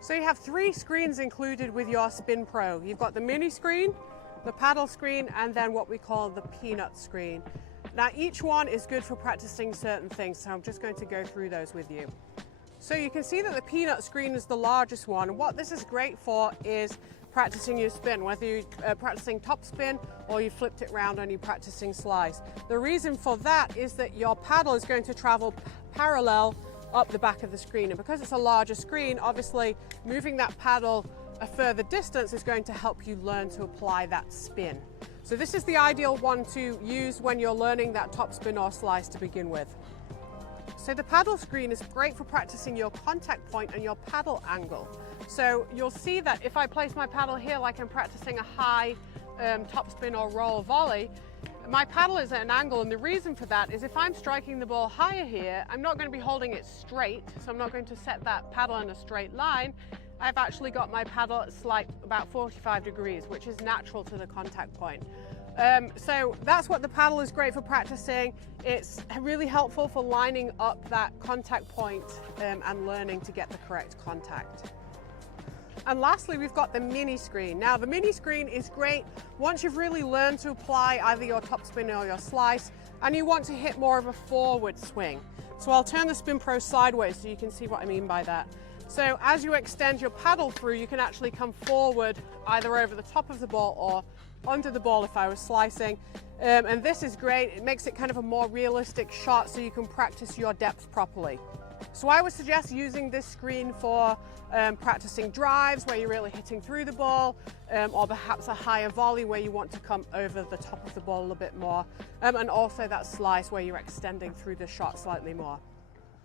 So you have 3 screens included with your SpinPro. You've got the mini screen, the paddle screen, and then what we call the peanut screen. Now each one is good for practicing certain things, so I'm just going to go through those with you. So you can see that the peanut screen is the largest one. What this is great for is practicing your spin, whether you're practicing top spin or you flipped it around and you're practicing slice. The reason for that is that your paddle is going to travel parallel up the back of the screen, and because it's a larger screen, obviously moving that paddle a further distance is going to help you learn to apply that spin. So this is the ideal one to use when you're learning that top spin or slice to begin with. So the paddle screen is great for practicing your contact point and your paddle angle. So you'll see that if I place my paddle here like I'm practicing a high top spin or roll volley, my paddle is at an angle, and the reason for that is if I'm striking the ball higher here, I'm not going to be holding it straight, so I'm not going to set that paddle in a straight line. I've actually got my paddle at about 45 degrees, which is natural to the contact point. So that's what the paddle is great for practicing. It's really helpful for lining up that contact point and learning to get the correct contact. And lastly, we've got the mini screen. Now the mini screen is great once you've really learned to apply either your top spin or your slice and you want to hit more of a forward swing. So I'll turn the SpinPro sideways so you can see what I mean by that. So as you extend your paddle through, you can actually come forward either over the top of the ball or under the ball if I was slicing. And this is great. It makes it kind of a more realistic shot so you can practice your depth properly. So I would suggest using this screen for practicing drives where you're really hitting through the ball, or perhaps a higher volley where you want to come over the top of the ball a bit more, and also that slice where you're extending through the shot slightly more.